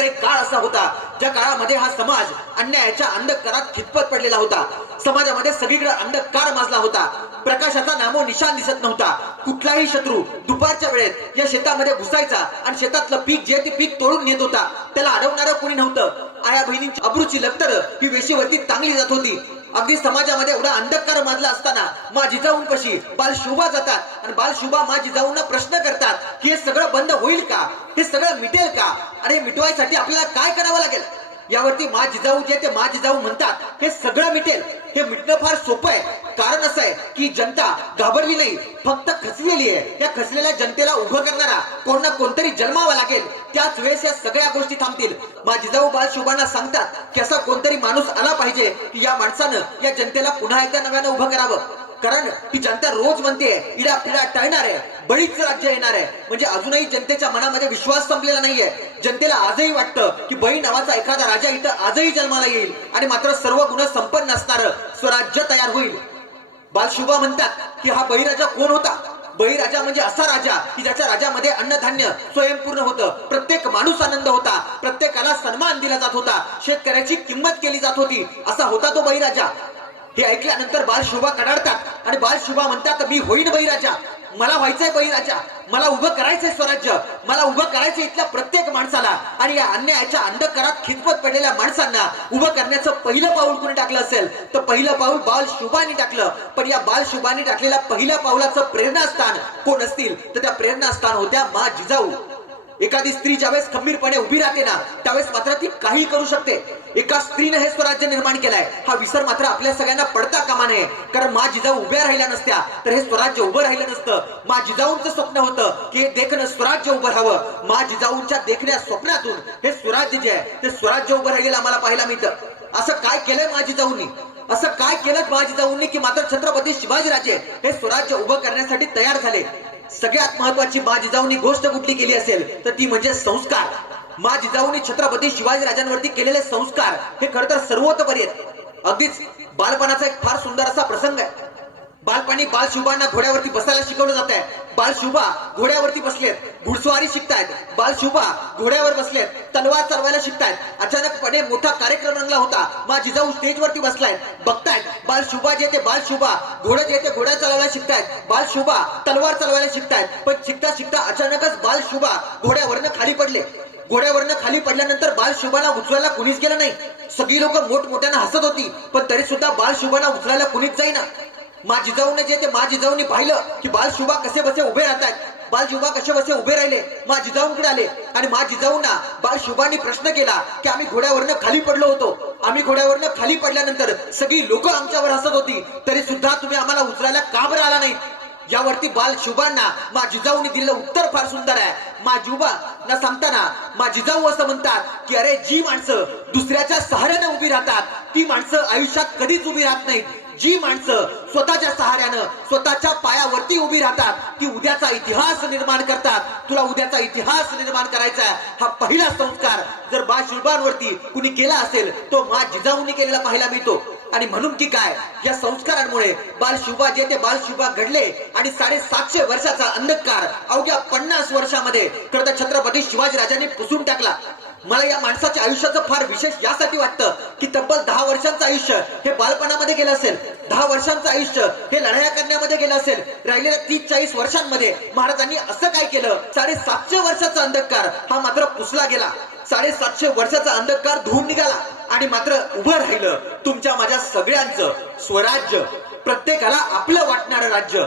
नंतर एक काळ असा होता ज्या काळामध्ये हा समाज अन्यायाच्या अंधकारात खितपत पडलेला होता. समाजामध्ये सगळीकडे अंधकार माजला होता. प्रकाशाचा नामो निशान दिसत नव्हता. कुठलाही शत्रू दुपारच्या वेळेत या शेतामध्ये घुसायचा आणि शेतातलं पीक जे ते पीक तोडून नेत होता. त्याला अडवणारं कोणी नव्हतं. आया बहिणींची अब्रूची लक्तर ही वेशीवरती चांगली जात होती. अगदी समाजामध्ये एवढा अंधकार माजला असताना मा जिजाऊंपाशी बाल शोभा जातात आणि बाल शोभा मा जिजाऊंना प्रश्न करतात की हे सगळं बंद होईल का? हे सगळं मिटेल का? आणि मिटवायसाठी आपल्याला काय यावरती मा जिजाऊ जे ते मा जिजाऊ म्हणतात हे सगळं मिटेल. हे मिटणं फार सोपं आहे. कारण असं आहे की जनता घाबरली नाही. फक्त खचलेली आहे. या खचलेल्या जनतेला उभं करणारा कोण ना कोणतरी जन्मावा लागेल. त्याच वेळेस या सगळ्या गोष्टी थांबतील. मा जिजाऊ बाल शोभांना सांगतात की असा कोणतरी माणूस आला पाहिजे की या माणसानं या जनतेला पुन्हा एकदा नव्यानं उभं करावं. कारण ही जनता रोज म्हणते इडा पिडा टळणार आहे बळीच राज्य येणार आहे. म्हणजे अजूनही जनतेच्या मनामध्ये विश्वास संपलेला नाहीये. जनतेला आजही वाटतं की बळी नावाचा एखादा राजा इथं आजही जन्माला येईल आणि मात्र सर्व गुण संपन्न असणार स्वराज्य तयार होईल. बालशुभा म्हणतात की हा बळीराजा कोण होता? बळीराजा म्हणजे असा राजा की ज्याच्या राजामध्ये अन्नधान्य स्वयंपूर्ण होतं. प्रत्येक माणूस आनंद होता प्रत्येकाला सन्मान दिला जात होता शेतकऱ्याची किंमत केली जात होती. असा होता तो बळीराजा हे ऐकल्यानंतर बालशोभा कडाडतात आणि बालशोभा म्हणतात मी होईन बहिराजा मला व्हायचंय बहिराजा मला उभं करायचंय स्वराज्य. मला उभं करायचं इथल्या प्रत्येक माणसाला. आणि या अन्यायाच्या अंधकारात खितपत पडलेल्या माणसांना उभं करण्याचं पहिलं पाऊल कोणी टाकलं असेल तर पहिलं पाऊल बाल शुभानी टाकलं. पण या बाल शुभानी टाकलेल्या पहिल्या पाऊलाचं प्रेरणास्थान कोण असतील? तर त्या प्रेरणास्थान होत्या मा जिजाऊ. एखादी स्त्री ज्यावेळेस खंबीरपणे उभी राहते ना त्यावेळेस मात्र ती काही करू शकते. एका स्त्रीने हे स्वराज्य निर्माण केलंय. हा विसर मात्र आपल्या सगळ्यांना पडता कामा नये. कारण मा जिजाऊ उभ्या राहिल्या नसत्या तर हे स्वराज्य उभं राहिलं नसतं. मा जिजाऊंचं स्वप्न होतं की हे देखणं स्वराज्य उभं राहावं. मा जिजाऊंच्या देखण्या स्वप्नातून हे स्वराज्य जे आहे ते स्वराज्य उभं राहिलेलं आम्हाला पाहायला मिळतं. असं काय केलंय मा जिजाऊंनी? असं काय केलं मा जिजाऊंनी की मात्र छत्रपती शिवाजीराजे हे स्वराज्य उभं करण्यासाठी तयार झाले? सगळ्यात महत्वाची मा जिजाऊंनी गोष्ट कुठली केली असेल तर ती म्हणजे संस्कार. मा जिजाऊंनी छत्रपती शिवाजी राजांवरती केलेले संस्कार हे खर तर सर्वोतपरी आहेत. अगदीच बालपणाचा एक फार सुंदर असा प्रसंग आहे. बालपणी बालशुभांना घोड्यावरती बसायला शिकवलं जात आहे बालशुभा घोड्यावरती बसलेत. घुडस्वारी शिकतायत. बालशुभा घोड्यावर बसलेत. तलवार चालवायला शिकतायत. अचानकपणे मोठा कार्यक्रम रंगला होता. मा जिजाऊ स्टेजवरती बसलाय. बघतायत. बालशुभा जे ते बालशुभा घोडं जे ते घोड्या चालवायला शिकतायत. बालशुभा तलवार चालवायला शिकतायत. पण शिकता शिकता अचानकच बालशुभा घोड्यावरनं खाली पडले. घोड्यावरनं खाली पडल्यानंतर बालशुभाला उचलायला कुणीच गेलं नाही. सगळी लोक मोठमोठ्यानं हसत होती. पण तरी सुद्धा बालशुभाला उचलायला कुणीच जाईना. मा जाऊन जे ते मा जिजाऊनी पाहिलं की बालशुभा कसे बसे उभे राहतात. बालशुभा कसे बसे उभे राहिले मा जिजाऊंकडे आले. आणि मा बाल शुभानी प्रश्न केला की आम्ही घोड्यावरनं खाली पडलो होतो. आम्ही घोड्यावरनं खाली पडल्यानंतर सगळी लोक आमच्यावर हसत होती. तरी सुद्धा तुम्ही आम्हाला उचलायला का बरं आला नाही यावरती बाल शुभांना मा जिजाऊने दिलेलं उत्तर फार सुंदर आहे. मा जुबा ना सांगताना मा जिजाऊ असं म्हणतात की अरे जी माणसं दुसऱ्याच्या सहाऱ्यानं उभी राहतात ती माणसं आयुष्यात कधीच उभी राहत नाहीत. जी माणसं स्वतःच्या सहाऱ्यानं स्वतःच्या पायावरती उभी राहतात ती उद्याचा इतिहास निर्माण करतात. तुला उद्याचा इतिहास निर्माण करायचा हा पहिला संस्कार जर बा शिल्पांवरती कुणी केला असेल तो मा जिजाऊंनी केलेला पाहायला मिळतो. आणि म्हणून की काय या संस्कारांमुळे बालशुभा जे ते बालशुभा घडले आणि साडेसातशे वर्षाचा अंधकार अवघ्या पन्नास वर्षामध्ये खरं तर छत्रपती शिवाजी राजांनी पुसून टाकला. मला या माणसाच्या आयुष्याचं फार विशेष यासाठी वाटतं की तब्बल दहा वर्षांचं आयुष्य हे बालपणामध्ये गेलं असेल. दहा वर्षांचं आयुष्य हे लढाया करण्यामध्ये गेलं असेल. राहिलेल्या तीस चाळीस वर्षांमध्ये महाराजांनी असं काय केलं? साडेसातशे वर्षाचा अंधकार हा मात्र पुसला गेला. साडेसातशे वर्षाचा अंधकार धुवून निघाला आणि मात्र उभं राहिलं. तुमच्या माझ्या सगळ्यांचं स्वराज्य प्रत्येकाला आपलं वाटणारं राज्य